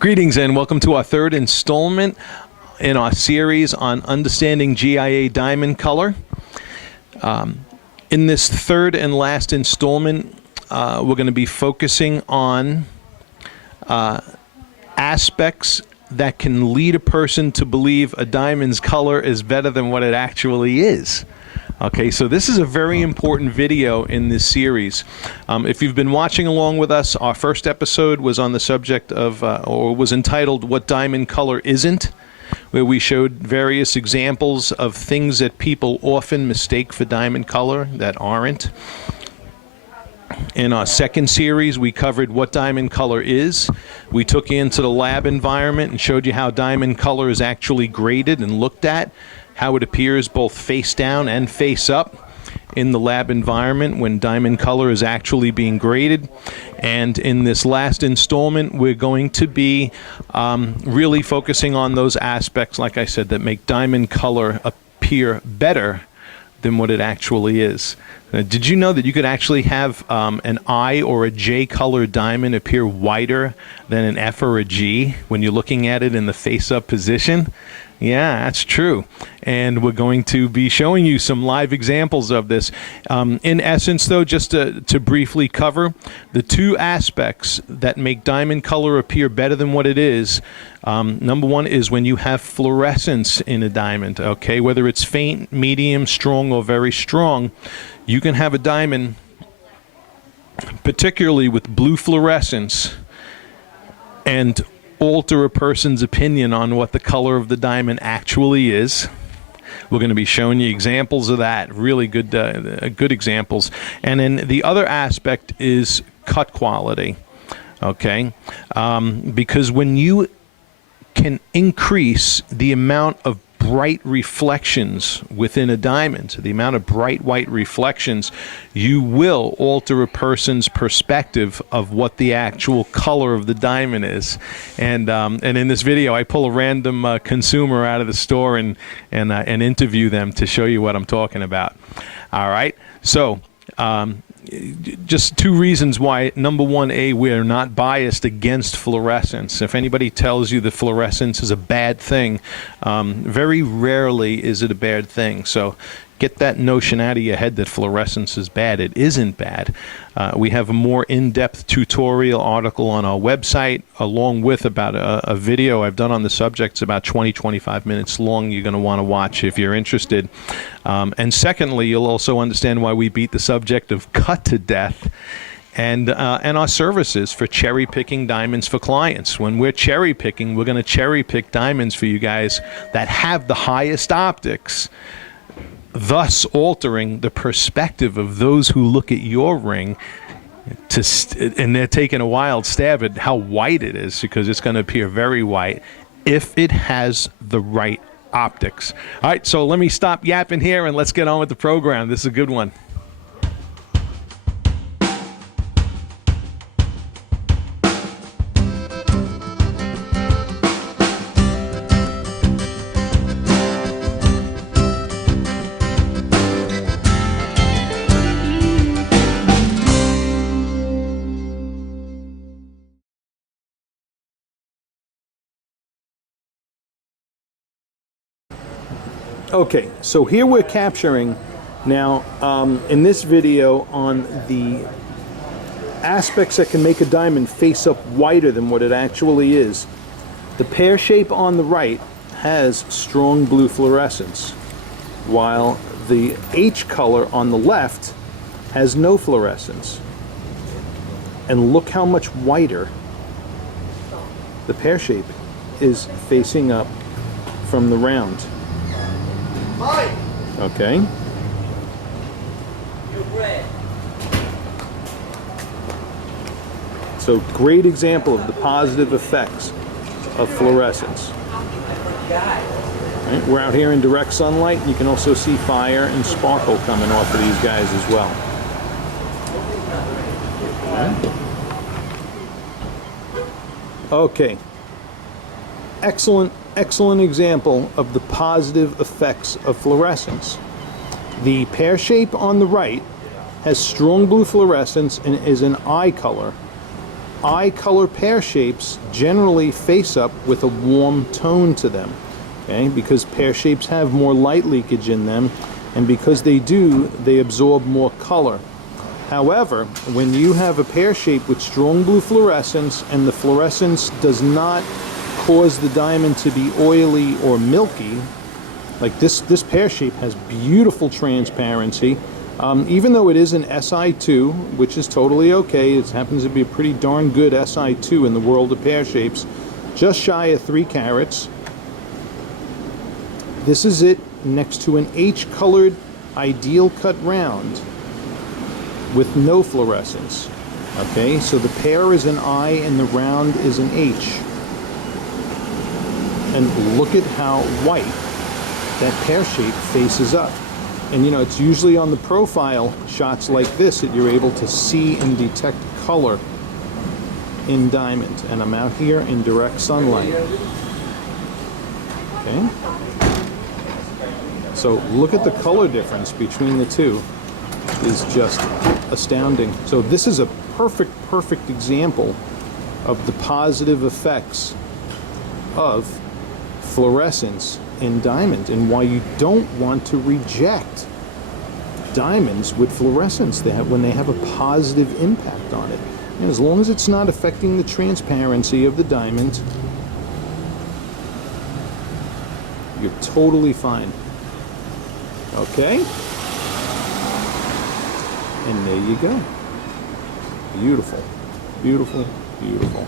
Greetings and welcome to our third installment in our series on understanding GIA Diamond Color. In this third and last installment, we're going to be focusing on aspects that can lead a person to believe a diamond's color is better than what it actually is. Okay, so this is a very important video in this series. If you've been watching along with us, our first episode was on the subject of, or was entitled, What Diamond Color Isn't, where we showed various examples of things that people often mistake for diamond color that aren't. In our second series, we covered what diamond color is. We took you into the lab environment and showed you how diamond color is actually graded and looked at, how it appears both face down and face up in the lab environment when diamond color is actually being graded. And in this last installment, we're going to be really focusing on those aspects, like I said, that make diamond color appear better than what it actually is. Did you know that you could actually have an I or a J color diamond appear whiter than an F or a G when you're looking at it in the face-up position? Yeah, that's true. And we're going to be showing you some live examples of this. In essence, though, just to briefly cover, the two aspects that make diamond color appear better than what it is, number one is when you have fluorescence in a diamond, okay? Whether it's faint, medium, strong, or very strong, you can have a diamond, particularly with blue fluorescence, and alter a person's opinion on what the color of the diamond actually is. We're going to be showing you examples of that, really good examples. And then the other aspect is cut quality, okay? Because when you can increase the amount of bright reflections within a diamond, the amount of bright white reflections, you will alter a person's perspective of what the actual color of the diamond is. And in this video, I pull a random consumer out of the store and interview them to show you what I'm talking about. All right, so just two reasons why. Number one, we're not biased against fluorescence. If anybody tells you that fluorescence is a bad thing, very rarely is it a bad thing. So get that notion out of your head that fluorescence is bad. It isn't bad. We have a more in-depth tutorial article on our website, along with about a video I've done on the subject. It's about 20-25 minutes long. You're going to want to watch if you're interested. And secondly, you'll also understand why we beat the subject of cut to death and our services for cherry picking diamonds for clients. When we're cherry picking, we're going to cherry pick diamonds for you guys that have the highest optics, thus altering the perspective of those who look at your ring and they're taking a wild stab at how white it is, because it's going to appear very white if it has the right optics. All right, so let me stop yapping here and let's get on with the program. This is a good one. Okay, so here we're capturing now in this video on the aspects that can make a diamond face up whiter than what it actually is. The pear shape on the right has strong blue fluorescence, while the H color on the left has no fluorescence. And look how much whiter the pear shape is facing up from the round. Okay. So great example of the positive effects of fluorescence. Right, we're out here in direct sunlight, and you can also see fire and sparkle coming off of these guys as well. Okay. Excellent example of the positive effects of fluorescence. The pear shape on the right has strong blue fluorescence and is an eye color, eye color pear shapes generally face up with a warm tone to them, okay? Because pear shapes have more light leakage in them, and because they do, they absorb more color. However, when you have a pear shape with strong blue fluorescence and the fluorescence does not cause the diamond to be oily or milky, like this pear shape has beautiful transparency. Even though it is an SI2, which is totally okay, it happens to be a pretty darn good SI2 in the world of pear shapes, just shy of 3 carats. This is it next to an H-colored ideal cut round with no fluorescence. Okay, so the pear is an I and the round is an H. And look at how white that pear shape faces up. And you know, it's usually on the profile shots like this that you're able to see and detect color in diamond. And I'm out here in direct sunlight. Okay? So look at the color difference between the two. Is just astounding. So this is a perfect example of the positive effects of fluorescence in diamond and why you don't want to reject diamonds with fluorescence when they have a positive impact on it. And as long as it's not affecting the transparency of the diamond, you're totally fine. Okay? And there you go. Beautiful, beautiful, beautiful.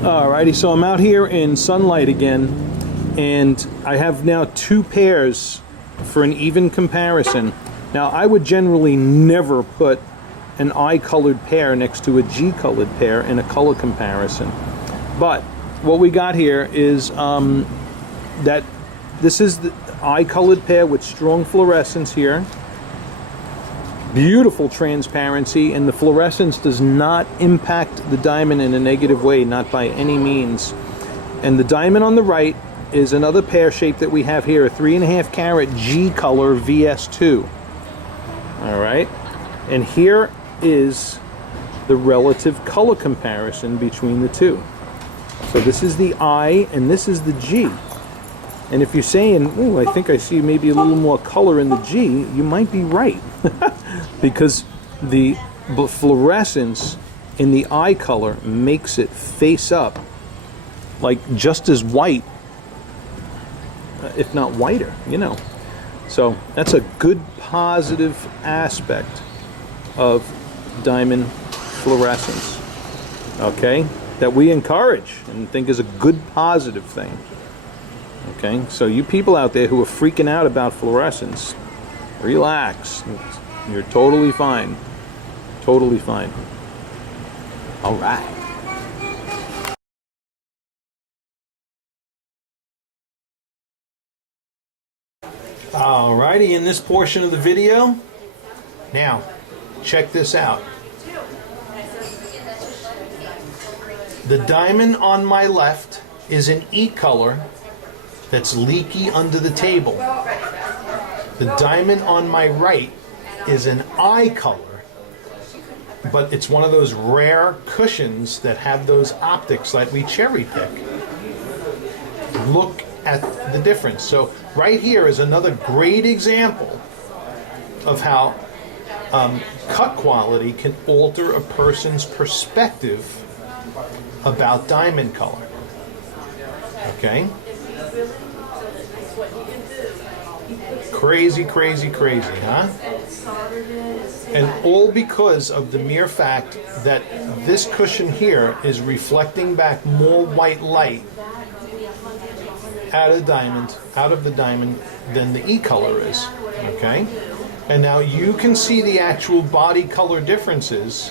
Alrighty, so I'm out here in sunlight again, and I have now 2 pairs for an even comparison. Now, I would generally never put an I-colored pair next to a G-colored pair in a color comparison. But what we got here is that this is the eye-colored pair with strong fluorescence here. Beautiful transparency, and the fluorescence does not impact the diamond in a negative way, not by any means. And the diamond on the right is another pear shape that we have here, a 3.5 carat G color VS2. All right, and here is the relative color comparison between the two. So this is the I and this is the G. And if you're saying, oh, I think I see maybe a little more color in the G, you might be right. Because the fluorescence in the eye color makes it face up like just as white, if not whiter, you know. So that's a good positive aspect of diamond fluorescence, okay, that we encourage and think is a good positive thing. Okay, so you people out there who are freaking out about fluorescence, relax. You're totally fine. Totally fine. All right. Alrighty, in this portion of the video, now check this out. The diamond on my left is an E color that's leaky under the table. The diamond on my right is an I color, but it's one of those rare cushions that have those optics that we cherry pick. Look at the difference. So right here is another great example of how cut quality can alter a person's perspective about diamond color. Okay? Crazy, crazy, crazy, huh? And all because of the mere fact that this cushion here is reflecting back more white light out of the diamond than the E color is, okay? And now you can see the actual body color differences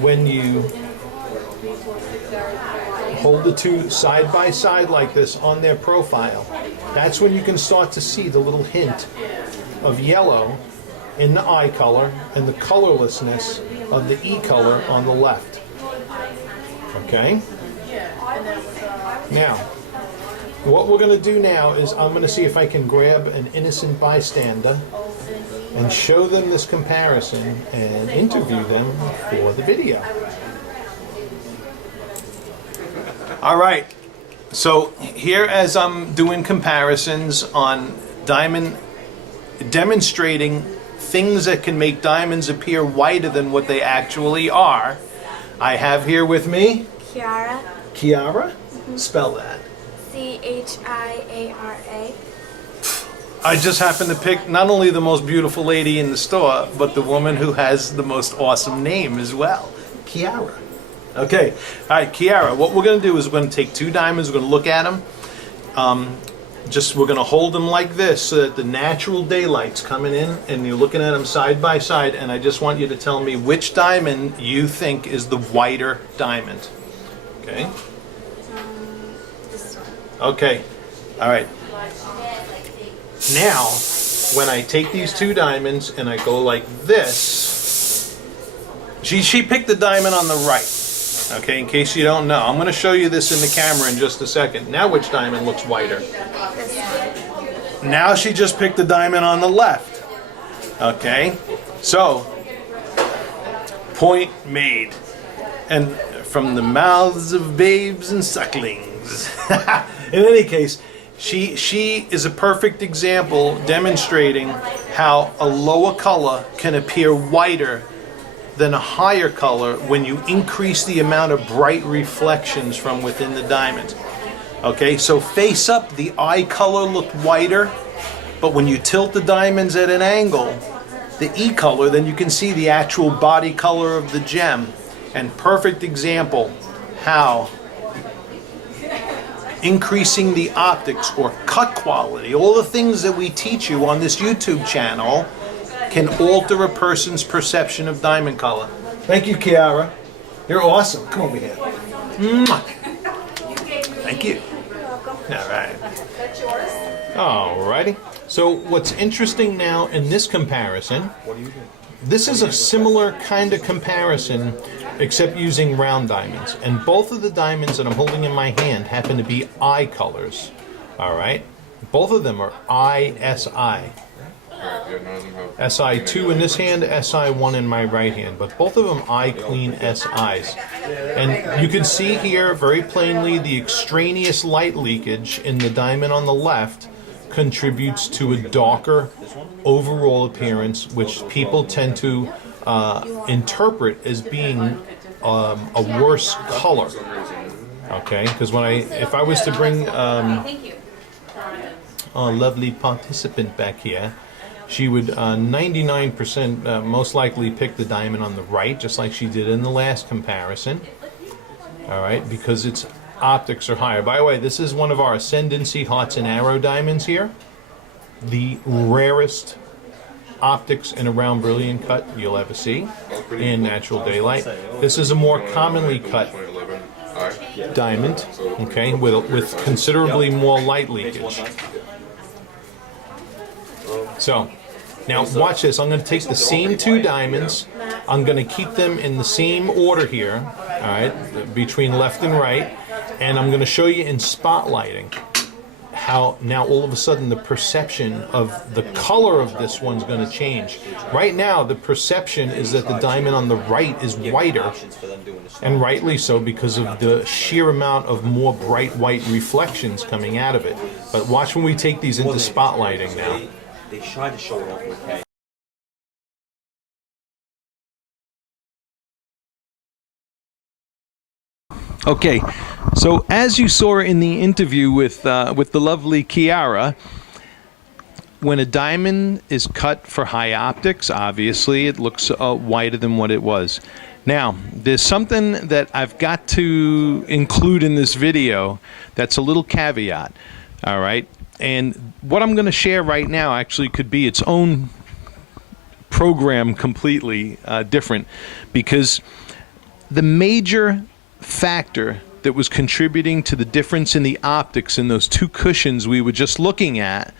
when you hold the two side by side like this on their profile. That's when you can start to see the little hint of yellow in the eye color and the colorlessness of the E color on the left. Okay? Now, what we're going to do now is I'm going to see if I can grab an innocent bystander and show them this comparison and interview them for the video. All right, so here as I'm doing comparisons on diamond, demonstrating things that can make diamonds appear whiter than what they actually are, I have here with me Chiara. Chiara? Spell that. Chiara. I just happened to pick not only the most beautiful lady in the store, but the woman who has the most awesome name as well, Chiara. Okay, all right, Chiara, what we're going to do is we're going to take two diamonds, we're going to look at them. We're going to hold them like this so that the natural daylight's coming in and you're looking at them side by side, and I just want you to tell me which diamond you think is the whiter diamond. Okay? This one. Okay, all right. Now, when I take these two diamonds and I go like this, she picked the diamond on the right. Okay, in case you don't know. I'm going to show you this in the camera in just a second. Now which diamond looks whiter? This one. Now she just picked the diamond on the left. Okay, so, point made. And from the mouths of babes and sucklings. In any case, she is a perfect example demonstrating how a lower color can appear whiter than a higher color when you increase the amount of bright reflections from within the diamond. Okay, so face up, the eye color looked whiter, but when you tilt the diamonds at an angle, the E color, then you can see the actual body color of the gem. And perfect example how increasing the optics or cut quality, all the things that we teach you on this YouTube channel, can alter a person's perception of diamond color. Thank you, Chiara. You're awesome. Come over here. Mwah. Thank you. You're welcome. All right. That's yours. Alrighty. So what's interesting now in this comparison, this is a similar kind of comparison except using round diamonds. And both of the diamonds that I'm holding in my hand happen to be eye colors. Alright? Both of them are ISI. SI2 in this hand, SI1 in my right hand, but both of them eye clean SIs. And you can see here very plainly the extraneous light leakage in the diamond on the left contributes to a darker overall appearance, which people tend to interpret as being a worse color. Okay, because if I was to bring a lovely participant back here, she would 99% most likely pick the diamond on the right, just like she did in the last comparison. All right, because its optics are higher. By the way, this is one of our Ascendancy Hearts and Arrow diamonds here. The rarest optics in a round brilliant cut you'll ever see in natural daylight. This is a more commonly cut diamond, okay, with considerably more light leakage. So, now watch this. I'm going to take the same two diamonds. I'm going to keep them in the same order here, all right, between left and right, and I'm going to show you in spotlighting how now all of a sudden the perception of the color of this one's going to change. Right now, the perception is that the diamond on the right is whiter, and rightly so because of the sheer amount of more bright white reflections coming out of it. But watch when we take these into spotlighting now. They try to show it off with K. Okay, so as you saw in the interview with the lovely Chiara, when a diamond is cut for high optics, obviously it looks whiter than what it was. Now, there's something that I've got to include in this video that's a little caveat, all right? And what I'm going to share right now actually could be its own program completely different, because the major factor that was contributing to the difference in the optics in those two cushions we were just looking at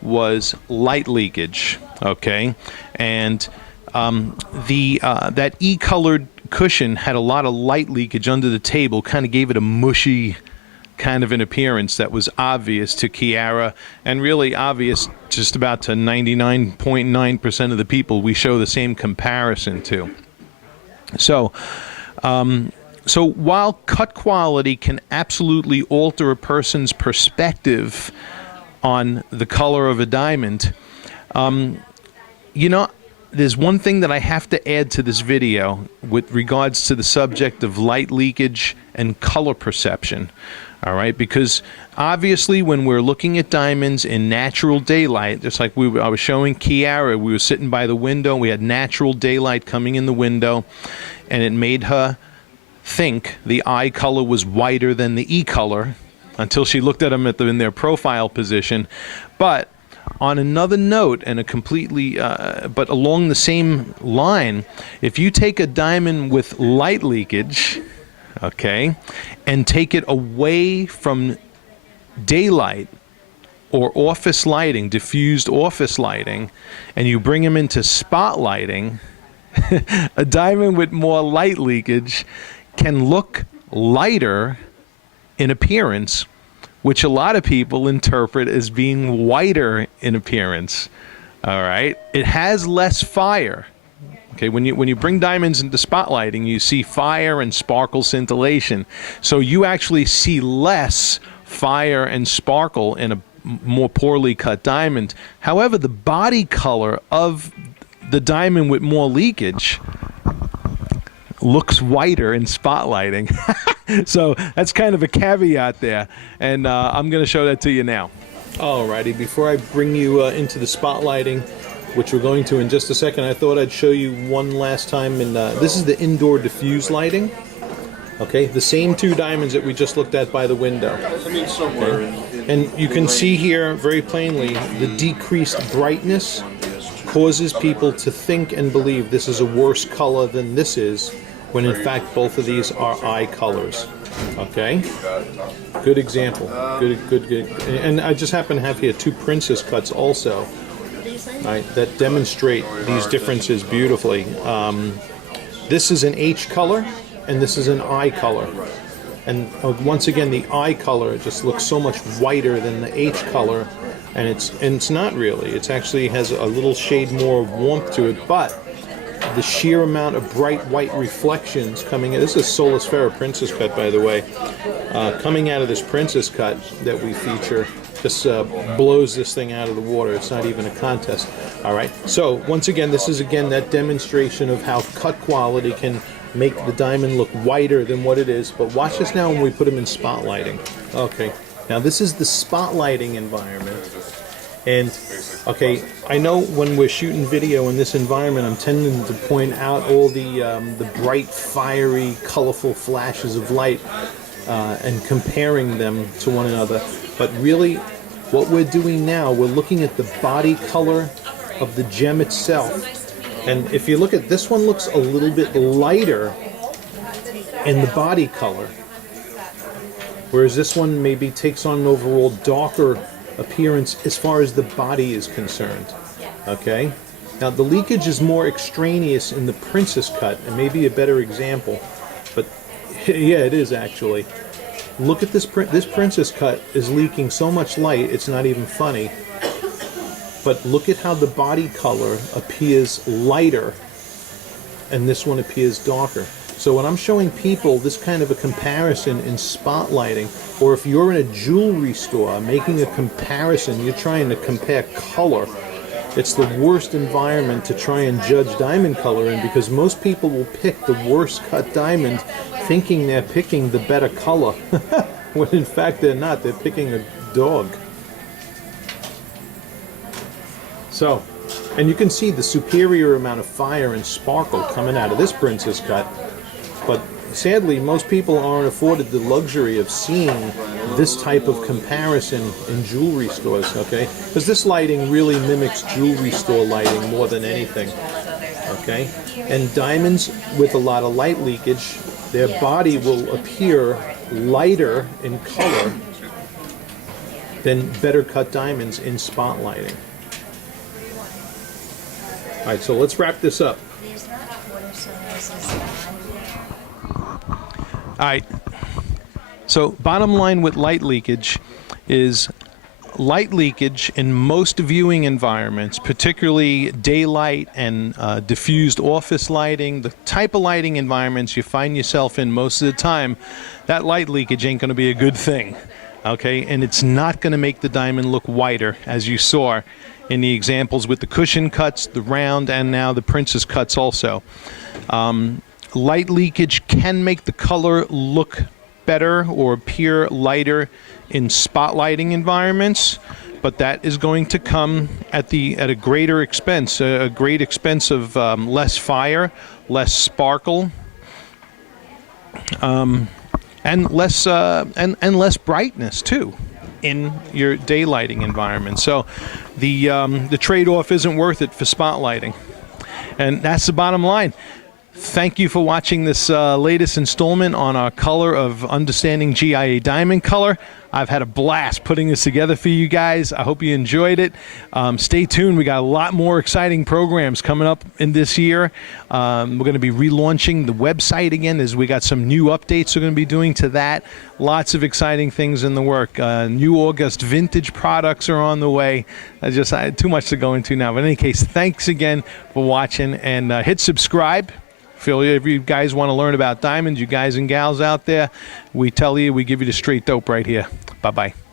was light leakage, okay? And that E-colored cushion had a lot of light leakage under the table, kind of gave it a mushy kind of an appearance that was obvious to Kiara and really obvious just about to 99.9% of the people we show the same comparison to. So, so while cut quality can absolutely alter a person's perspective on the color of a diamond, you know, there's one thing that I have to add to this video with regards to the subject of light leakage and color perception. All right, because obviously when we're looking at diamonds in natural daylight, just like I was showing Kiara, we were sitting by the window, we had natural daylight coming in the window, and it made her think the eye color was whiter than the E color until she looked at them in their profile position. But on another note, and a completely, but along the same line, if you take a diamond with light leakage, okay, and take it away from daylight or office lighting, diffused office lighting, and you bring them into spotlighting, a diamond with more light leakage can look lighter in appearance, which a lot of people interpret as being whiter in appearance. All right, it has less fire. Okay, when you bring diamonds into spotlighting, you see fire and sparkle scintillation. So you actually see less fire and sparkle in a more poorly cut diamond. However, the body color of the diamond with more leakage looks whiter in spotlighting. So that's kind of a caveat there, and I'm going to show that to you now. Alrighty, before I bring you into the spotlighting, which we're going to in just a second, I thought I'd show you one last time. And this is the indoor diffuse lighting. Okay, the same two diamonds that we just looked at by the window. Okay. And you can see here very plainly the decreased brightness causes people to think and believe this is a worse color than this is, when in fact both of these are eye colors. Okay, good example. Good. And I just happen to have here two princess cuts also, right, that demonstrate these differences beautifully. This is an H color, and this is an I color. And once again, the I color just looks so much whiter than the H color, and it's not really. It actually has a little shade more warmth to it, but the sheer amount of bright white reflections coming in. This is Solis Ferra Princess Cut, by the way. Coming out of this Princess Cut that we feature just blows this thing out of the water. It's not even a contest. All right. So once again, this is again that demonstration of how cut quality can make the diamond look whiter than what it is. But watch this now when we put them in spotlighting. Okay. Now this is the spotlighting environment. And, okay, I know when we're shooting video in this environment, I'm tending to point out all the bright, fiery, colorful flashes of light and comparing them to one another. But really, what we're doing now, we're looking at the body color of the gem itself. And if you look at this one, looks a little bit lighter in the body color, whereas this one maybe takes on an overall darker appearance as far as the body is concerned. Okay, now the leakage is more extraneous in the Princess Cut, and maybe a better example, but yeah, it is actually. Look at this this Princess Cut is leaking so much light it's not even funny. But look at how the body color appears lighter and this one appears darker. So when I'm showing people this kind of a comparison in spotlighting, or if you're in a jewelry store making a comparison, you're trying to compare color, it's the worst environment to try and judge diamond color in, because most people will pick the worst cut diamond thinking they're picking the better color, when in fact they're not. They're picking a dog. So, and you can see the superior amount of fire and sparkle coming out of this Princess Cut. But sadly, most people aren't afforded the luxury of seeing this type of comparison in jewelry stores, okay? Because this lighting really mimics jewelry store lighting more than anything, okay? And diamonds with a lot of light leakage, their body will appear lighter in color than better cut diamonds in spotlighting. All right, so let's wrap this up. All right. So bottom line with light leakage is light leakage in most viewing environments, particularly daylight and diffused office lighting, the type of lighting environments you find yourself in most of the time, that light leakage ain't going to be a good thing, okay? And it's not going to make the diamond look whiter, as you saw in the examples with the cushion cuts, the round, and now the princess cuts also. Light leakage can make the color look better or appear lighter in spotlighting environments, but that is going to come at a greater expense, a great expense of less fire, less sparkle, and less brightness too in your daylighting environment. So the trade-off isn't worth it for spotlighting, and that's the bottom line. Thank you for watching this latest installment on our color of understanding GIA Diamond Color. I've had a blast putting this together for you guys. I hope you enjoyed it. Stay tuned. We got a lot more exciting programs coming up in this year. We're going to be relaunching the website again, as we got some new updates we're going to be doing to that. Lots of exciting things in the work. New August vintage products are on the way. I had too much to go into now. But in any case, thanks again for watching, and hit subscribe. If you guys want to learn about diamonds, you guys and gals out there, we tell you, we give you the straight dope right here. Bye-bye.